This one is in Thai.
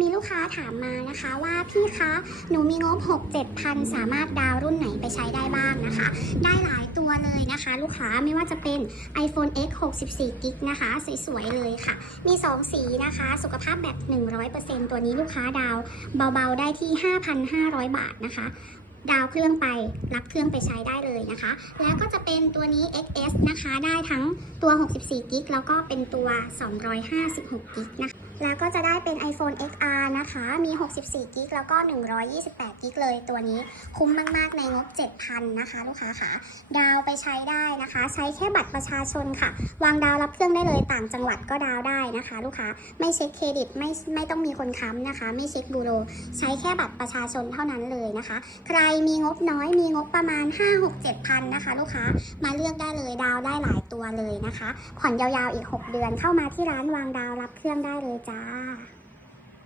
มีลูกค้าถามมานะคะว่าพี่คะ หนูมีงบ 6 7พันสามารถดาวรุ่นไหนไปใช้ได้บ้างนะคะ ได้หลายตัวเลยนะคะ ลูกค้าไม่ว่าจะเป็น iPhone X 64กิกนะคะ สวยๆเลยค่ะ มี 2 สีนะคะ สุขภาพแบบ 100%ตัวนี้ลูกค้าดาวเบาๆได้ที่ 5,500 บาทนะคะดาวเครื่องไปรับเครื่องไปใช้ได้เลยนะคะ แล้วก็จะเป็นตัวนี้ XS นะคะ ได้ทั้งตัว 64กิกแล้วก็เป็นตัว 256กิกนะคะ แล้วก็จะได้เป็น iPhone XR นะคะ มี 64 กิก แล้วก็ 128 กิก เลย ตัวนี้คุ้มมาก ๆ ในงบ 7,000 นะคะ ลูกค้าค่ะ ดาวไปใช้ได้นะคะ ใช้แค่บัตรประชาชนค่ะ วางดาวรับเครื่องได้เลย ต่างจังหวัดก็ดาวได้นะคะ ลูกค้า ไม่เช็คเครดิต ไม่ ไม่ต้องมีคนค้ำนะคะ ไม่เช็คบูโร ใช้แค่บัตรประชาชนเท่านั้นเลยนะคะ ใครมีงบน้อย มีงบประมาณ 5 6 7พันนะคะ ลูกค้า มาเลือกได้เลย ดาวได้หลายตัวเลยนะคะ ผ่อนยาวๆ อีก 6 เดือน เข้ามาที่ร้านวางดาวรับเครื่องได้เลยจ้า